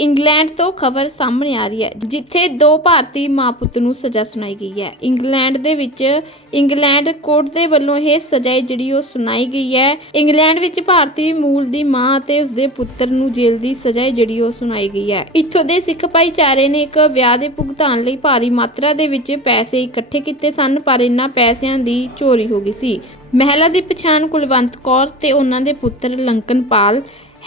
England ਤੋਂ ਖਬਰ ਸਾਹਮਣੇ ਆ ਰਹੀ ਹੈ, ਜਿੱਥੇ ਦੋ ਭਾਰਤੀ ਮਾਂ ਪੁੱਤ ਨੂੰ ਸਜ਼ਾ ਸੁਣਾਈ ਗਈ ਹੈ। ਇੰਗਲੈਂਡ ਦੇ ਵਿੱਚ ਇੰਗਲੈਂਡ ਕੋਰਟ ਦੇ ਵੱਲੋਂ ਇਹ ਸਜ਼ਾ ਜਿਹੜੀ ਉਹ ਸੁਣਾਈ ਗਈ ਹੈ। ਇੰਗਲੈਂਡ ਵਿੱਚ ਭਾਰਤੀ ਮੂਲ ਦੀ ਮਾਂ ਅਤੇ ਉਸਦੇ ਪੁੱਤਰ ਨੂੰ ਜੇਲ੍ਹ ਦੀ ਸਜ਼ਾ ਜਿਹੜੀ ਉਹ ਸੁਣਾਈ ਗਈ ਹੈ। ਇੱਥੋਂ ਦੇ ਸਿੱਖ ਭਾਈਚਾਰੇ ਨੇ ਇੱਕ ਵਿਆਹ ਦੇ ਭੁਗਤਾਨ ਲਈ ਭਾਰੀ ਮਾਤਰਾ ਦੇ ਵਿੱਚ ਪੈਸੇ ਇਕੱਠੇ ਕੀਤੇ ਸਨ, ਪਰ ਇਨ੍ਹਾਂ ਪੈਸਿਆਂ ਦੀ ਚੋਰੀ ਹੋ ਗਈ ਸੀ। ਮਹਿਲਾ ਦੀ ਪਛਾਣ ਕੁਲਵੰਤ ਕੌਰ ਤੇ ਉਹਨਾਂ ਦੇ ਪੁੱਤਰ ਲੰਕਨਪਾਲ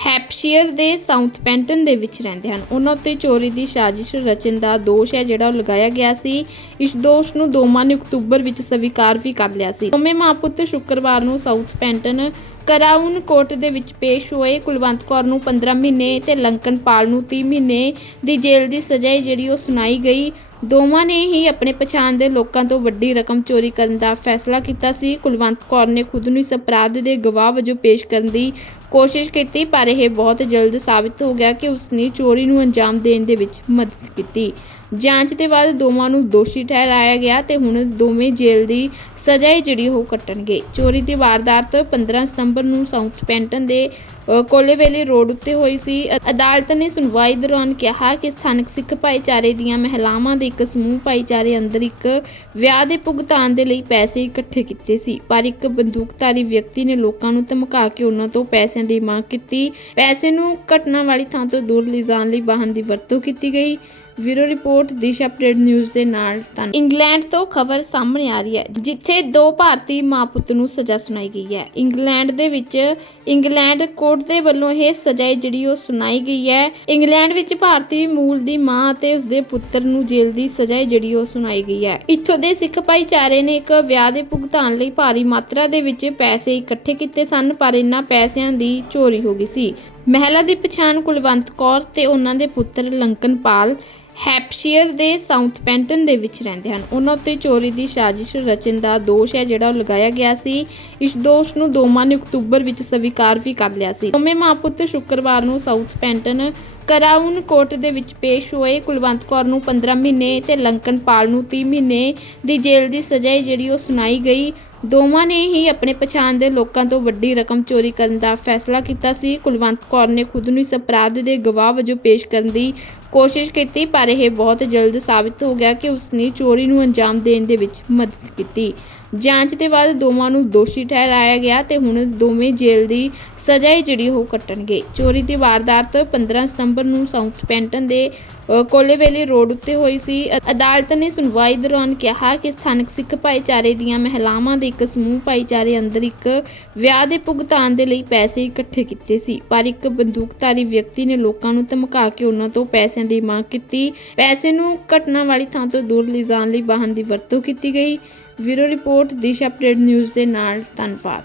ਹੈਪਸ਼ੀਅਰ ਦੇ ਸਾਊਥਪੈਂਟਨ ਦੇ ਵਿੱਚ ਰਹਿੰਦੇ ਹਨ। ਉਹਨਾਂ ਉੱਤੇ ਚੋਰੀ ਦੀ ਸਾਜ਼ਿਸ਼ ਰਚਨ ਦਾ ਦੋਸ਼ ਹੈ ਜਿਹੜਾ ਉਹ ਲਗਾਇਆ ਗਿਆ ਸੀ। ਇਸ ਦੋਸ਼ ਨੂੰ ਦੋਵਾਂ ਨੇ ਅਕਤੂਬਰ ਵਿੱਚ ਸਵੀਕਾਰ ਵੀ ਕਰ ਲਿਆ ਸੀ। ਦੋਵੇਂ ਮਾਂ ਪੁੱਤ ਸ਼ੁੱਕਰਵਾਰ ਨੂੰ ਸਾਊਥਪੈਂਟਨ ਕਰਾਊਨ ਕੋਰਟ ਦੇ ਵਿੱਚ ਪੇਸ਼ ਹੋਏ। ਕੁਲਵੰਤ ਕੌਰ ਨੂੰ 15 ਮਹੀਨੇ ਤੇ ਲੰਕਨਪਾਲ ਨੂੰ 30 ਮਹੀਨੇ ਦੀ ਜੇਲ੍ਹ ਦੀ ਸਜ਼ਾ ਜਿਹੜੀ ਉਹ ਸੁਣਾਈ ਗਈ। ਦੋਵਾਂ ਨੇ ਹੀ ਆਪਣੇ ਪਛਾਣ ਦੇ ਲੋਕਾਂ ਤੋਂ ਵੱਡੀ ਰਕਮ ਚੋਰੀ ਕਰਨ ਦਾ ਫੈਸਲਾ ਕੀਤਾ ਸੀ। ਕੁਲਵੰਤ ਕੌਰ ਨੇ ਖੁਦ ਨੂੰ ਇਸ ਅਪਰਾਧ ਦੇ ਗਵਾਹ ਵਜੋਂ ਪੇਸ਼ ਕਰਨ ਦੀ ਕੋਸ਼ਿਸ਼ ਕੀਤੀ ਪਰ ਇਹ ਬਹੁਤ ਜਲਦ ਸਾਬਿਤ ਹੋ ਗਿਆ ਕਿ ਉਸਨੇ ਚੋਰੀ ਨੂੰ ਅੰਜਾਮ ਦੇਣ ਦੇ ਵਿੱਚ ਮਦਦ ਕੀਤੀ। ਜਾਂਚ ਦੇ ਬਾਅਦ ਦੋਵਾਂ ਨੂੰ ਦੋਸ਼ੀ ਠਹਿਰਾਇਆ ਗਿਆ ਤੇ ਹੁਣ ਦੋਵੇਂ ਜੇਲ੍ਹ ਦੀ ਸਜ਼ਾ ਜਿਹੜੀ ਉਹ ਕੱਟਣਗੇ। ਚੋਰੀ ਦੀ ਵਾਰਦਾਤ 15 ਸਤੰਬਰ ਨੂੰ ਸਾਊਥ ਪੈਂਟਨ ਦੇ ਅ, ਕੋਲੇਵੇਲੇ ਰੋਡ ਉੱਤੇ ਹੋਈ ਸੀ। ਅਦਾਲਤ ਨੇ ਸੁਣਵਾਈ ਦੌਰਾਨ ਕਿਹਾ ਕਿ ਸਥਾਨਕ ਸਿੱਖ ਭਾਈਚਾਰੇ ਦੀਆਂ ਮਹਿਲਾਵਾਂ ਦੇ ਇੱਕ ਸਮੂਹ ਭਾਈਚਾਰੇ ਅੰਦਰ ਇੱਕ ਵਿਆਹ ਦੇ ਭੁਗਤਾਨ ਦੇ ਲਈ ਪੈਸੇ ਇਕੱਠੇ ਕੀਤੇ ਸੀ ਪਰ ਇੱਕ ਬੰਦੂਕਧਾਰੀ ਵਿਅਕਤੀ ਨੇ ਲੋਕਾਂ ਨੂੰ ਧਮਕਾ ਕੇ ਉਹਨਾਂ ਤੋਂ ਪੈਸੇ ਪੈਸਿਆਂ ਦੀ ਮੰਗ ਕੀਤੀ। ਪੈਸੇ ਨੂੰ ਘਟਨਾ ਵਾਲੀ ਥਾਂ ਤੋਂ ਦੂਰ ਲਿਜਾਣ ਲਈ ਵਾਹਨ ਦੀ ਵਰਤੋਂ ਕੀਤੀ ਗਈ। ਬਿਊਰੋ ਰਿਪੋਰਟ, ਦਿਸ਼ ਅਪਡੇਟ ਨਿਊਜ਼ ਦੇ ਨਾਲ ਧੰਨ ਇੰਗਲੈਂਡ ਤੋਂ ਖਬਰ ਸਾਹਮਣੇ ਆ ਰਹੀ ਹੈ, ਜਿੱਥੇ ਦੋ ਭਾਰਤੀ ਮਾਂ ਪੁੱਤ ਨੂੰ ਸਜ਼ਾ ਸੁਣਾਈ ਗਈ ਹੈ। ਇੰਗਲੈਂਡ ਦੇ ਵਿੱਚ, ਇੰਗਲੈਂਡ ਕੋਰਟ ਦੇ ਵੱਲੋਂ ਇਹ ਸਜ਼ਾ ਜਿਹੜੀ ਉਹ ਸੁਣਾਈ ਗਈ ਹੈ। ਇੰਗਲੈਂਡ ਵਿੱਚ ਭਾਰਤੀ ਮੂਲ ਦੀ ਮਾਂ ਅਤੇ ਉਸਦੇ ਪੁੱਤਰ ਨੂੰ ਜੇਲ੍ਹ ਦੀ ਸਜ਼ਾ ਜਿਹੜੀ ਉਹ ਸੁਣਾਈ ਗਈ ਹੈ। ਇੱਥੋਂ ਦੇ ਸਿੱਖ ਭਾਈਚਾਰੇ ਨੇ ਇੱਕ ਵਿਆਹ ਦੇ ਭੁਗਤਾਨ ਲਈ ਭਾਰੀ ਮਾਤਰਾ ਦੇ ਵਿੱਚ ਪੈਸੇ ਇਕੱਠੇ ਕੀਤੇ ਸਨ, ਪਰ ਇਨ੍ਹਾਂ ਪੈਸਿਆਂ ਦੀ ਚੋਰੀ ਹੋ ਗਈ ਸੀ। ਮਹਿਲਾ ਦੀ ਪਛਾਣ ਕੁਲਵੰਤ ਕੌਰ ਤੇ ਉਹਨਾਂ ਦੇ ਪੁੱਤਰ ਲੰਕਨਪਾਲ ਹੈਪਸ਼ੀਅਰ ਦੇ ਸਾਊਥਪੈਂਟਨ ਦੇ ਵਿੱਚ ਰਹਿੰਦੇ ਹਨ। ਉਹਨਾਂ ਉੱਤੇ ਚੋਰੀ ਦੀ ਸਾਜ਼ਿਸ਼ ਰਚਨ ਦਾ ਦੋਸ਼ ਹੈ, ਜਿਹੜਾ ਲਗਾਇਆ ਗਿਆ ਸੀ। ਇਸ ਦੋਸ਼ ਨੂੰ ਦੋਵਾਂ ਨੇ ਅਕਤੂਬਰ ਵਿੱਚ ਸਵੀਕਾਰ ਵੀ ਕਰ ਲਿਆ ਸੀ। ਦੋਵੇਂ ਮਾਂ ਪੁੱਤ ਸ਼ੁੱਕਰਵਾਰ ਨੂੰ ਸਾਊਥਪੈਂਟਨ ਕਰਾਊਨ ਕੋਰਟ ਦੇ ਵਿੱਚ ਪੇਸ਼ ਹੋਏ। ਕੁਲਵੰਤ ਕੌਰ ਨੂੰ 15 ਮਹੀਨੇ ਤੇ ਲੰਕਨਪਾਲ ਨੂੰ 30 ਮਹੀਨੇ ਦੀ ਜੇਲ੍ਹ ਦੀ ਸਜ਼ਾ ਜਿਹੜੀ ਉਹ ਸੁਣਾਈ ਗਈ। ਦੋਵਾਂ ਨੇ ਹੀ ਆਪਣੇ ਪਛਾਣ ਦੇ ਲੋਕਾਂ ਤੋਂ ਵੱਡੀ ਰਕਮ ਚੋਰੀ ਕਰਨ ਦਾ ਫੈਸਲਾ ਕੀਤਾ ਸੀ। ਕੁਲਵੰਤ ਕੌਰ ਨੇ ਖੁਦ ਨੂੰ ਇਸ ਅਪਰਾਧ ਦੇ ਗਵਾਹ ਵਜੋਂ ਪੇਸ਼ ਕਰਨ ਦੀ ਕੋਸ਼ਿਸ਼ ਕੀਤੀ ਪਰ ਇਹ ਬਹੁਤ ਜਲਦ ਸਾਬਿਤ ਹੋ ਗਿਆ ਕਿ ਉਸਨੇ ਚੋਰੀ ਨੂੰ ਅੰਜਾਮ ਦੇਣ ਦੇ ਵਿੱਚ ਮਦਦ ਕੀਤੀ। ਜਾਂਚ ਦੇ ਬਾਅਦ ਦੋਵਾਂ ਨੂੰ ਦੋਸ਼ੀ ਠਹਿਰਾਇਆ ਗਿਆ ਤੇ ਹੁਣ ਦੋਵੇਂ ਜੇਲ੍ਹ ਦੀ ਸਜ਼ਾ ਹੀ ਜਿਹੜੀ ਉਹ ਕੱਟਣਗੇ। ਚੋਰੀ ਦੀ ਵਾਰਦਾਤ 15 ਸਤੰਬਰ ਨੂੰ ਸਾਊਥ ਪੈਂਟਨ ਦੇ ਅ, ਕੋਲੇਵੇਲੇ ਰੋਡ ਉੱਤੇ ਹੋਈ ਸੀ। ਅਦਾਲਤ ਨੇ ਸੁਣਵਾਈ ਦੌਰਾਨ ਕਿਹਾ ਕਿ ਸਥਾਨਕ ਸਿੱਖ ਭਾਈਚਾਰੇ ਦੀਆਂ ਮਹਿਲਾਵਾਂ ਦੇ ਇੱਕ ਸਮੂਹ ਭਾਈਚਾਰੇ ਅੰਦਰ ਇੱਕ ਵਿਆਹ ਦੇ ਭੁਗਤਾਨ ਦੇ ਲਈ ਪੈਸੇ ਇਕੱਠੇ ਕੀਤੇ ਸੀ ਪਰ ਇੱਕ ਬੰਦੂਕਧਾਰੀ ਵਿਅਕਤੀ ਨੇ ਲੋਕਾਂ ਨੂੰ ਧਮਕਾ ਕੇ ਉਹਨਾਂ ਤੋਂ ਪੈਸੇ ਪੈਸਿਆਂ ਦੀ ਮੰਗ ਕੀਤੀ। ਪੈਸੇ ਨੂੰ ਘਟਨਾ ਵਾਲੀ ਥਾਂ ਤੋਂ ਦੂਰ ਲਿਜਾਣ ਲਈ ਵਾਹਨ ਦੀ ਵਰਤੋਂ ਕੀਤੀ ਗਈ। ਵੀਰੋ ਰਿਪੋਰਟ, ਦਿਸ਼ ਅਪਡੇਟ ਨਿਊਜ਼ ਦੇ ਨਾਲ, ਧੰਨਵਾਦ।